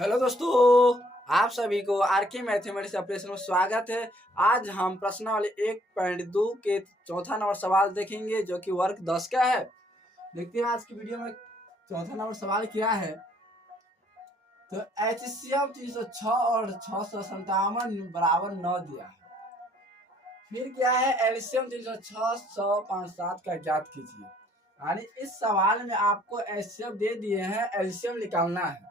Hello दोस्तों, आप सभी को आरके मैथमेटिक्स ऑपरेशन में स्वागत है। आज हम प्रश्नावली 1.2 के चौथा नंबर सवाल देखेंगे जो कि वर्ग 10 का है। देखते हैं आज की वीडियो में चौथा नंबर सवाल क्या है। तो HCF 306 और 657 बराबर 9 दिया है। फिर क्या है, एलसीएम 306 10057 का ज्ञात कीजिए। यानी इस सवाल में आपको एचसीएफ दे दिए हैं, एलसीएम निकालना है।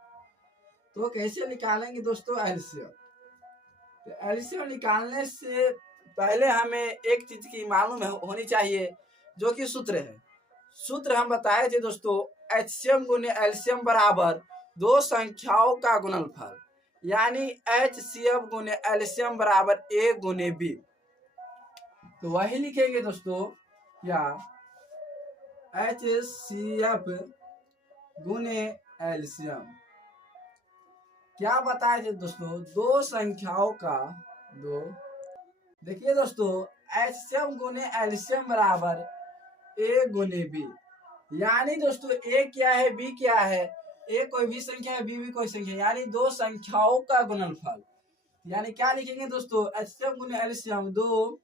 तो कैसे निकालेंगे दोस्तों एलसीएम? तो एलसीएम निकालने से पहले हमें एक चीज की मालूम होनी चाहिए जो कि सूत्र है। सूत्र हम बताए थे दोस्तों, एचसीएम गुने एलसीएम बराबर दो संख्याओं का गुणनफल, यानी एचसीएफ गुने एलसीएम बराबर ए गुने बी। तो वही लिखेंगे दोस्तों, क्या एचसीएफ गुने एलसीएम क्या बताए थे दोस्तों, दो संख्याओं का दो। देखिए दोस्तों, एचसीएम गुने एलसीएम बराबर ए गुने बी, यानी दोस्तों ए क्या है बी क्या है, ए कोई भी संख्या है बी भी कोई संख्या, यानी दो संख्याओं का गुणनफल। यानी क्या लिखेंगे दोस्तों, एचसीएम गुने एलसीएम दो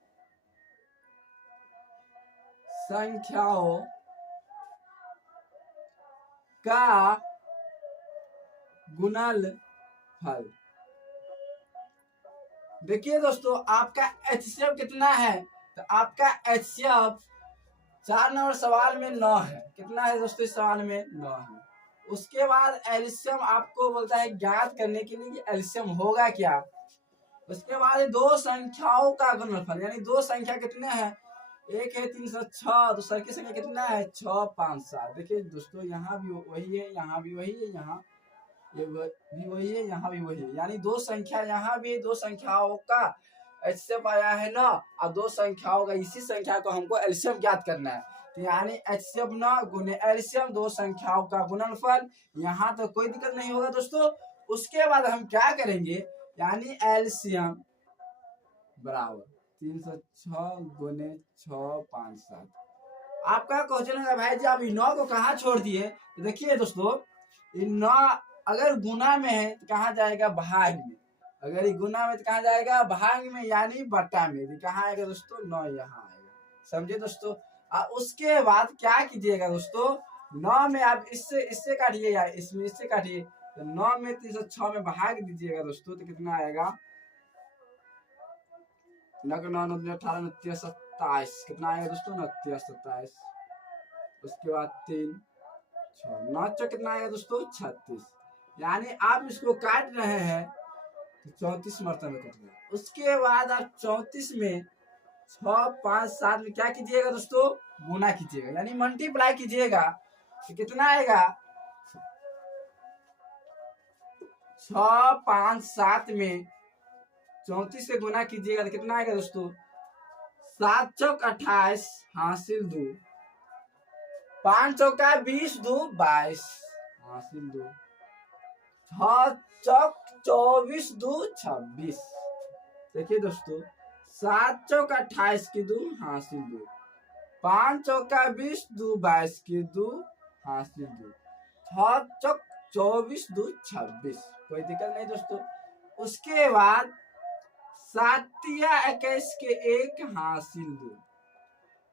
संख्याओं का गुणनफल। देखिए दोस्तों, आपका एचसीएफ कितना है, तो आपका एचसीएफ 4 नंबर सवाल में 9 है। कितना है दोस्तों इस सवाल में 9 है। उसके बाद एलसीएम आपको बोलता है ज्ञात करने के लिए कि एलसीएम होगा क्या। उसके बाद दो संख्याओं का गुणनफल, यानी दो संख्या कितने हैं, एक है 306, दूसरा की संख्या कितना है 657। देखिए दोस्तों, यहाँ भी वही है, यहाँ भी वही है, यहाँ ये भी वही है, यहाँ भी वही है, यानी दो संख्या यहाँ भी, दो संख्याओं का एचसीएफ आया है ना, और दो संख्याओं का इसी संख्या को हमको एलसीएम ज्ञात करना है। तो यानी एचसीएफ ना गुने एलसीएम दो संख्याओं का गुणनफल। यहाँ तो कोई दिक्कत नहीं होगा दोस्तों। उसके बाद हम क्या करेंगे, यानी एलसीएम बराबर 306 गुने 657। आपका क्वेश्चन है भाई जी आप इन 9 को कहाँ छोड़ दिए। तो देखिए दोस्तों, इन 9 अगर गुना में है तो कहाँ जाएगा, भाग में। अगर ये गुना में तो कहाँ जाएगा, भाग में, यानी बट्टा में। तो कहाँ आएगा दोस्तों, 9 यहाँ आएगा। समझे दोस्तों। उसके बाद क्या कीजिएगा दोस्तों, 9 में आप इससे काटिए या इसमें इससे काटिए। तो 9 में 306 में भाग दीजिएगा दोस्तों, तो कितना आएगा, 9 9 9 18 29 27। कितना आएगा दोस्तों, 29 27। उसके बाद 3 6 9 चौक कितना आएगा दोस्तों, 36। यानी आप इसको काट रहे हैं तो 34 मरतबे कट रहा है। उसके बाद आप 34 में 6 5 7 में क्या कीजिएगा दोस्तों, गुना कीजिएगा, यानी मल्टीप्लाई कीजिएगा। तो कितना आएगा, 6 5 7 में 34 से गुना कीजिएगा तो कितना आएगा दोस्तों, 7 चौक 28 हासिल 2, 5 चौका 20 2 22 हासिल 2, 6 चौक 24 2 26। देखिए दोस्तों, 7 चौक 28 की 2 हासिल 2, 5 चौका 20 2 22 की 2 हासिल 2, 6 चौक 24 2 26। कोई दिक्कत नहीं दोस्तों। उसके बाद 7 तिया 21 के 1 हासिल 2,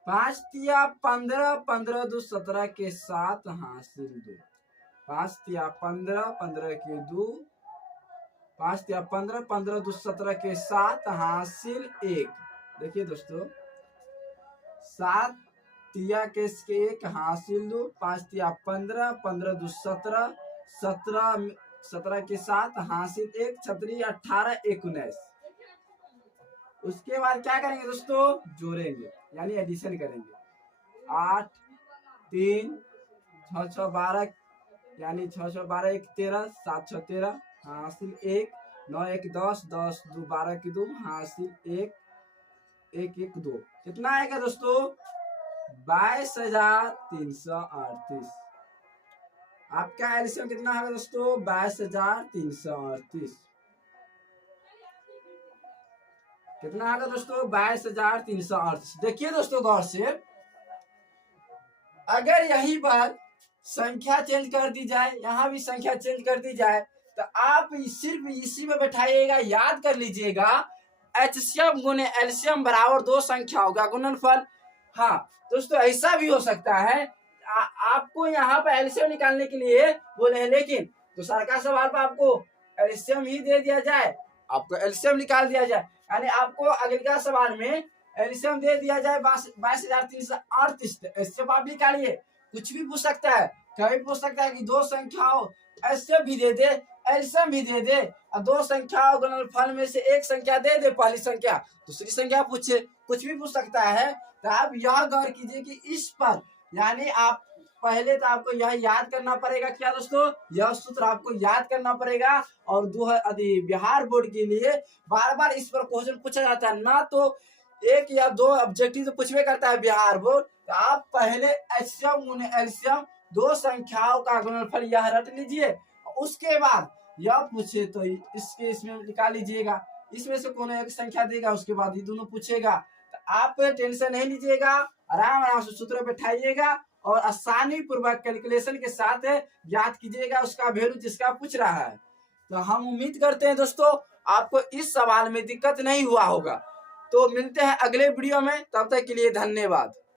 5 तिया 15 15 2 17 के 7 हासिल 2, 5 तिया 15 15 के 2, 5 तिया 15 15 2 17 के 7 हासिल 1। देखिए दोस्तों, 7 तिया के 1 हासिल 2, 5 तिया 15 15 2 17 17 17 के 7 हासिल 1, 36 18 19। उसके बाद क्या करेंगे दोस्तों, जोड़ेंगे, यानी एडिशन करेंगे। 8 3 6 6 12, यानी 6 6 12 1 13, 7 6 13 हासिल 1, 9 1 10 10 2 12 की 2 हासिल 1 1 1 2। कितना आएगा दोस्तों, 22,338। आपका एलसीएम कितना है दोस्तों, 22,338। कितना आएगा दोस्तों, 22,338। देखिए दोस्तों गौर से, अगर यहीं पर संख्या चेंज कर दी जाए, यहाँ भी संख्या चेंज कर दी जाए, तो आप सिर्फ इसी में बैठाइएगा, याद कर लीजिएगा एचसीएम गुने एलसीएम बराबर दो संख्याओं का गुणनफल। हाँ दोस्तों, ऐसा भी हो सकता है आपको यहाँ पर एलसीएम निकालने के लिए बोले हैं, लेकिन दूसरा का सवाल पर आपको एलसीएम ही दे दिया जाए, आपको एलसीएम निकाल दिया जाए, यानी आपको अगले सवाल में एलसीएम दे दिया जाए 22,338, एलसीएम आप निकालिए। कुछ भी पूछ सकता है, कभी पूछ सकता है कि दो संख्याओं एलसीएम भी दे दे, एलसीएम भी दे दे, और दो संख्याओं गुणनफल में से एक संख्या दे दे, पहली संख्या दूसरी संख्या पूछे, कुछ भी पूछ सकता है। तो आप यह गौर कीजिए कि इस पर, यानी आप पहले तो आपको यह याद करना पड़ेगा, क्या दोस्तों, यह सूत्र आपको याद करना पड़ेगा। और बिहार बोर्ड के लिए बार बार इस पर क्वेश्चन पूछा जाता है, ना तो एक या दो ऑब्जेक्टिव तो पूछवे करता है बिहार बोर्ड। तो आप पहले एचसीएम गुने एलसीएम दो संख्याओं का गुणनफल यह रट लीजिए, उसके बाद यह पूछे तो इसमें निकाल लीजिएगा, इसमें से कोनो एक संख्या देगा, उसके बाद ये दोनों पूछेगा। तो आप टेंशन नहीं लीजिएगा, आराम आराम से सूत्र बैठाइएगा और आसानी पूर्वक कैलकुलेशन के साथ याद कीजिएगा उसका वैल्यू जिसका पूछ रहा है। तो हम उम्मीद करते हैं दोस्तों आपको इस सवाल में दिक्कत नहीं हुआ होगा। तो मिलते हैं अगले वीडियो में, तब तक के लिए धन्यवाद।